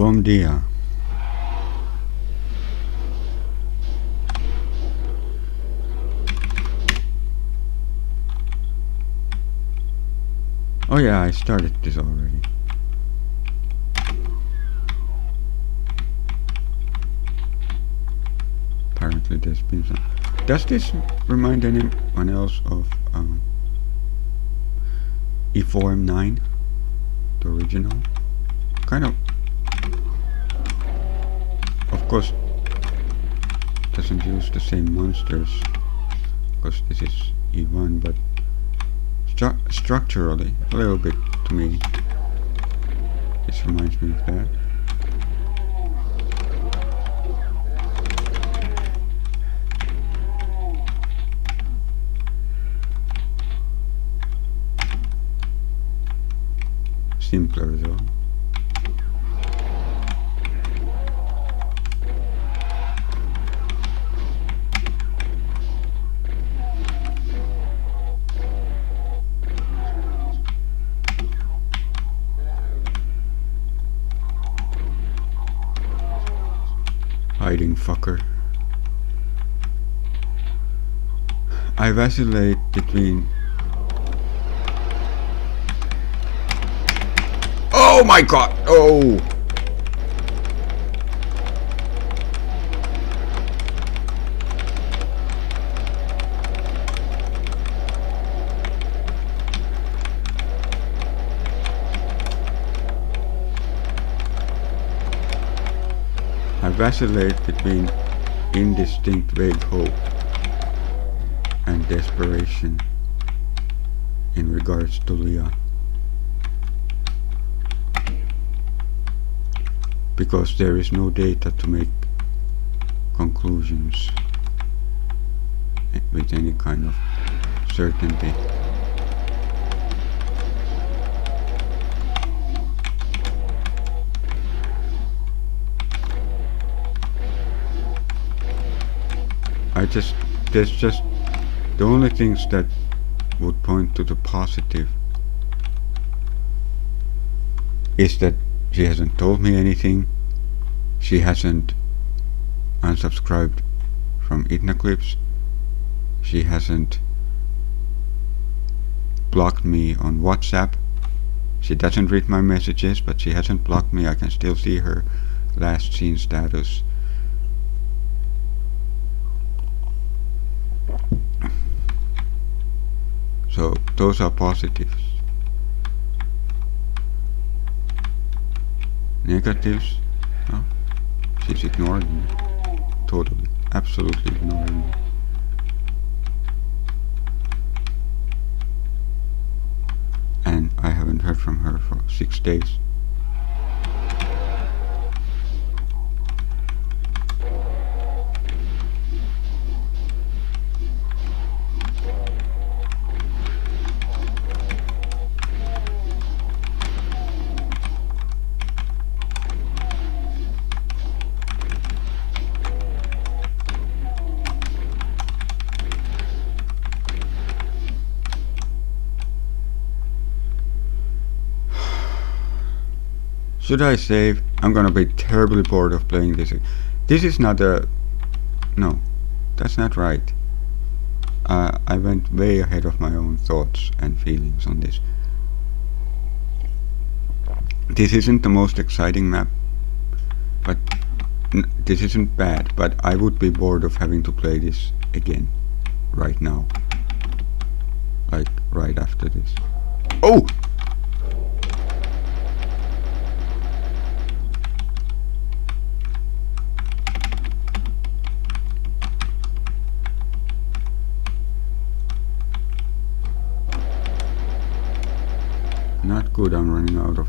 Bom dia. Oh yeah, I started this already. Apparently there's been some... Does this remind anyone else of E1M9? The original? Kind of... Of course, doesn't use the same monsters, because this is E1, but structurally, a little bit to me, this reminds me of that. Simpler though. Hiding fucker. I vacillate between... Oh my god! Oh! I vacillate between indistinct vague hope and desperation in regards to Leah. Because there is no data to make conclusions with any kind of certainty. There's just the only things that would point to the positive is that she hasn't told me anything, she hasn't unsubscribed from Clips, she hasn't blocked me on WhatsApp, she doesn't read my messages, but she hasn't blocked me, I can still see her last seen status. So those are positives. Negatives? No. She's ignoring me. Totally. Absolutely ignoring me. And I haven't heard from her for 6 days. Should I save? I'm gonna be terribly bored of playing this. This is not a... No, that's not right. I went way ahead of my own thoughts and feelings on this. This isn't the most exciting map, but this isn't bad, but I would be bored of having to play this again right now. Like right after this. Oh! Not good, I'm running out of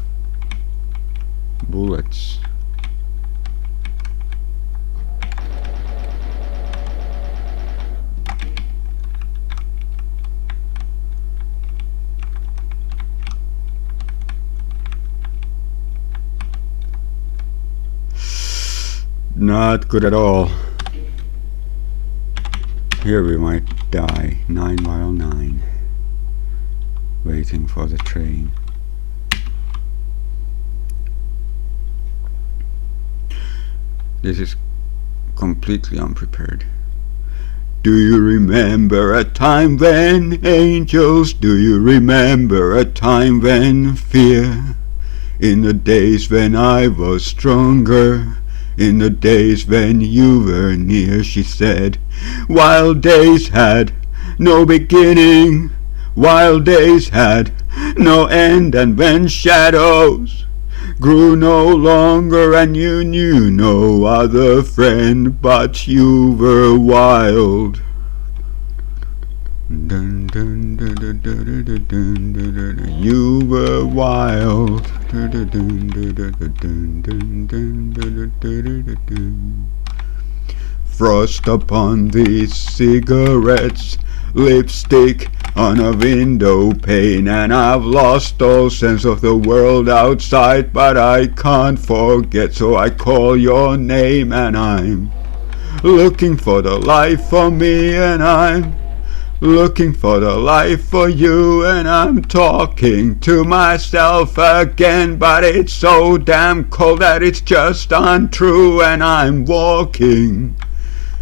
bullets. Not good at all. Here we might die. 9 mile 9. Waiting for the train. This is completely unprepared. Do you remember a time when angels? Do you remember a time when fear? In the days when I was stronger, in the days when you were near, she said, wild days had no beginning, wild days had no end, and when shadows grew no longer and you knew no other friend, but you were wild. Dun, dun, dun, dun, dun, dun, dun, dun, dun, dun. You were wild. Dun, dun, dun, dun, dun, dun, dun, dun, dun, dun, dun, dun. Frost upon these cigarettes, lipstick on a window pane, and I've lost all sense of the world outside, but I can't forget, so I call your name, and I'm looking for the life for me, and I'm looking for the life for you, and I'm talking to myself again, but it's so damn cold that it's just untrue, and I'm walking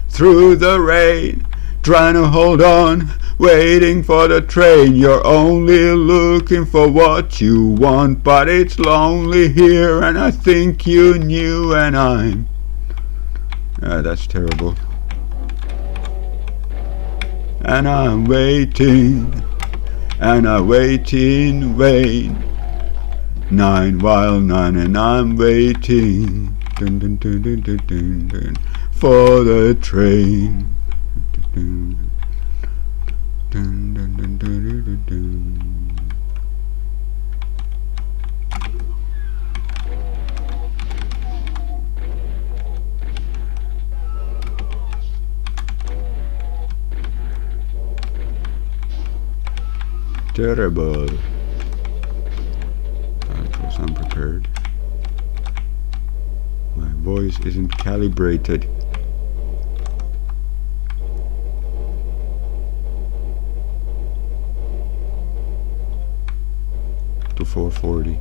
through the rain, trying to hold on, waiting for the train. You're only looking for what you want, but it's lonely here, and I think you knew, and I'm... that's terrible. And I'm waiting, and I wait in vain. 9 while 9, and I'm waiting dun, dun, dun, dun, dun, dun, dun, for the train. Dun, dun, dun, dun, dun, dun, dun, dun. Terrible. That was unprepared. My voice isn't calibrated. To 440.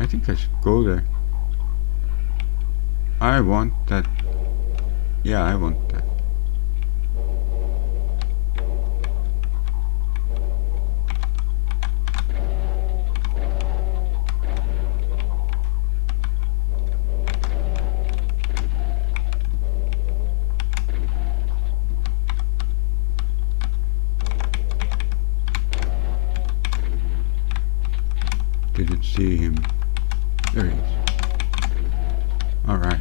I think I should go there. I want that. Yeah, I want that. Didn't see him. There he is. Alright.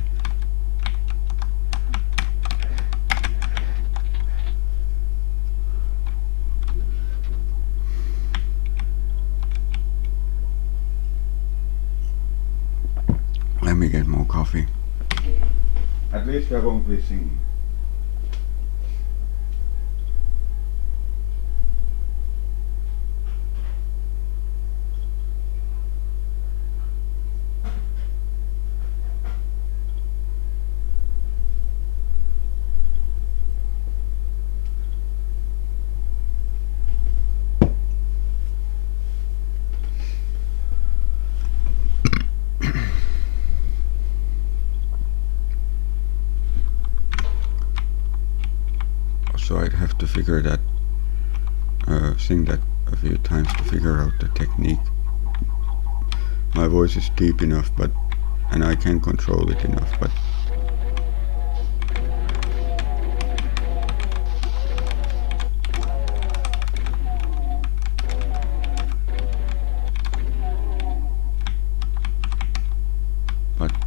Let me get more coffee. At least I won't be singing. So I'd have to figure that, sing that a few times to figure out the technique. My voice is deep enough, but, and I can control it enough, but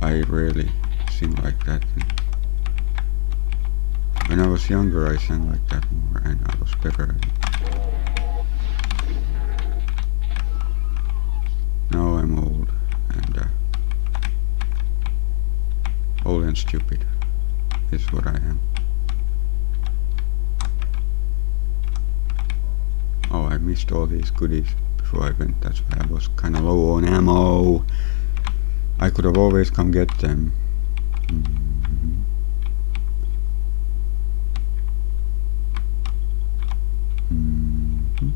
I rarely sing like that. When I was younger, I sang like that more, and I was better at it. Now I'm old and stupid is what I am. Oh, I missed all these goodies before I went. That's why I was kind of low on ammo. I could have always come get them. Mhm. Mhm.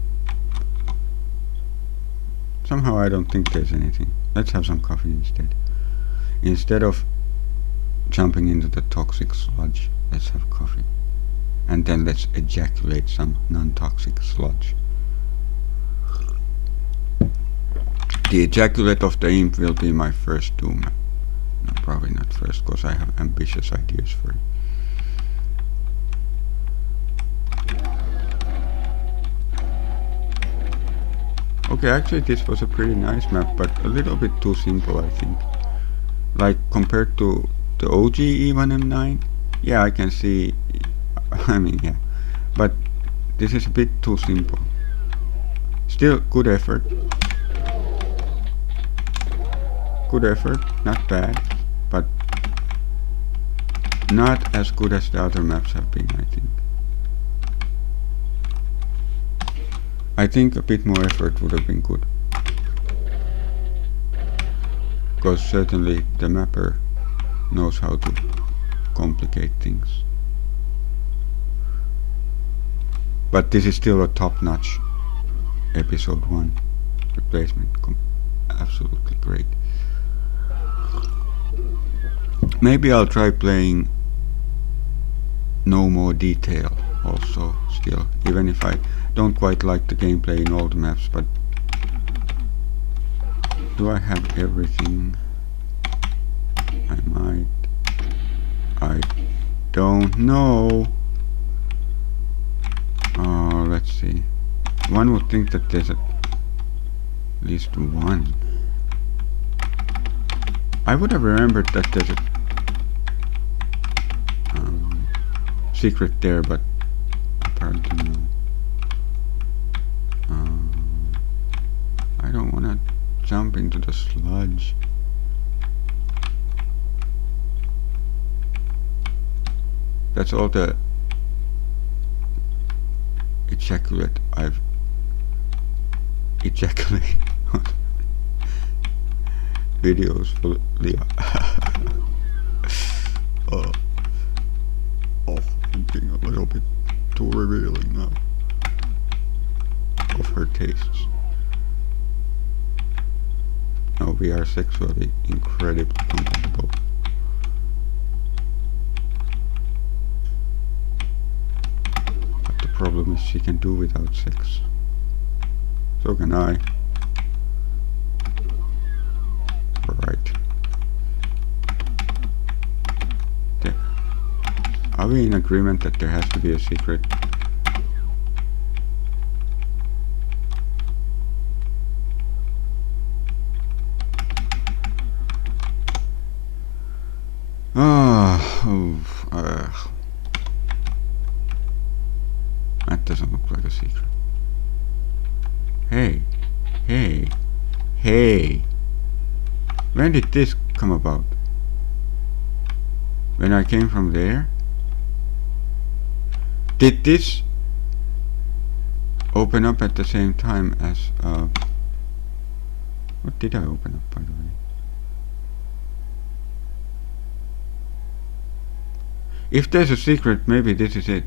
Somehow I don't think there's anything. Let's have some coffee instead. Instead of jumping into the toxic sludge, let's have coffee. And then let's ejaculate some non-toxic sludge. The ejaculate of the imp will be my first doom. No, probably not first, because I have ambitious ideas for it. Okay, actually this was a pretty nice map, but a little bit too simple, I think. Like, compared to the OG E1M9, yeah, I can see, I mean, yeah. But this is a bit too simple. Still, good effort. Good effort, not bad, but not as good as the other maps have been, I think. I think a bit more effort would have been good. Because certainly the mapper knows how to complicate things. But this is still a top-notch episode 1 replacement. Absolutely great. Maybe I'll try playing No More Detail also still, even if I don't quite like the gameplay in all the maps, but do I have everything? I might. I don't know. Let's see. One would think that there's at least one. I would have remembered that there's a secret there, but apparently no. I don't want to jump into the sludge. That's all the ejaculate I've ejaculated on videos for Leah. Oh, I'm being a little bit too revealing now of her tastes. No, we are sexually incredibly compatible. But the problem is she can do without sex. So can I. Right. There. Are we in agreement that there has to be a secret? That doesn't look like a secret. Hey, hey, hey. When did this come about? When I came from there? Did this open up at the same time as, what did I open up, by the way? If there's a secret, maybe this is it.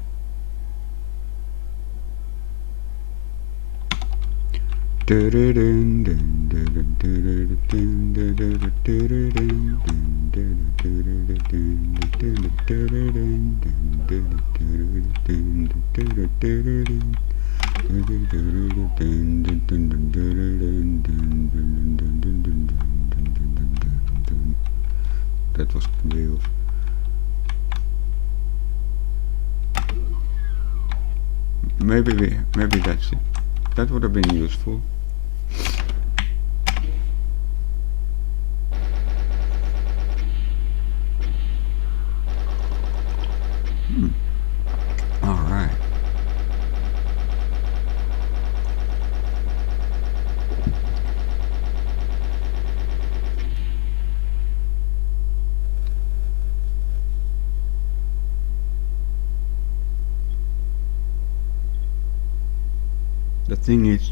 That was way off. Maybe that's it. That would have been useful. All right. The thing is,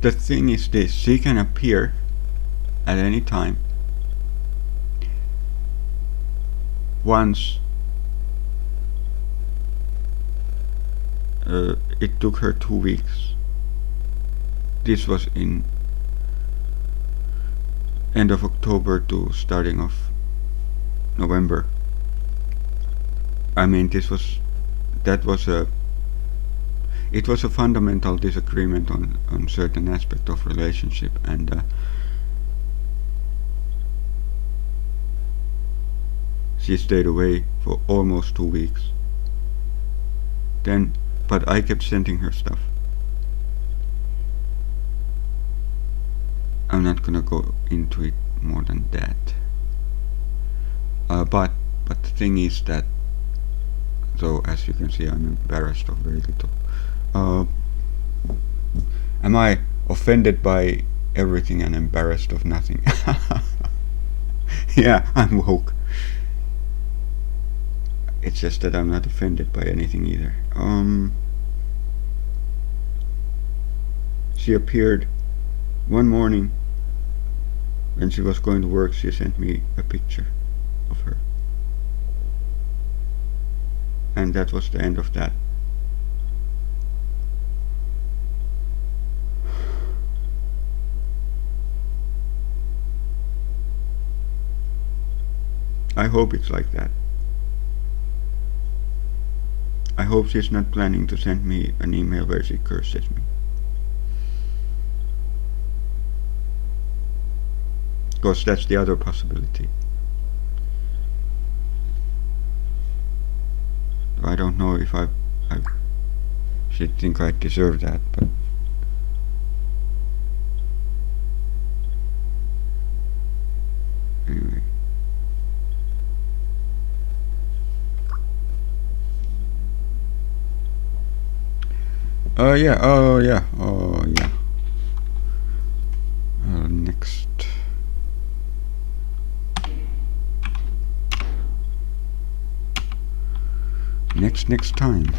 the thing is this, she can appear at any time. Once it took her 2 weeks. This was in end of October to starting of November. I mean, it was a fundamental disagreement on certain aspect of relationship, and she stayed away for almost 2 weeks. Then, but I kept sending her stuff. I'm not gonna go into it more than that. But the thing is that, so as you can see, I'm embarrassed of very little. Am I offended by everything and embarrassed of nothing? Yeah, I'm woke. It's just that I'm not offended by anything either. She appeared one morning when she was going to work. She sent me a picture of her, and that was the end of that. I hope it's like that. I hope she's not planning to send me an email where she curses me. Because that's the other possibility. I don't know if I should think I deserve that, but anyway. Oh yeah. Next time.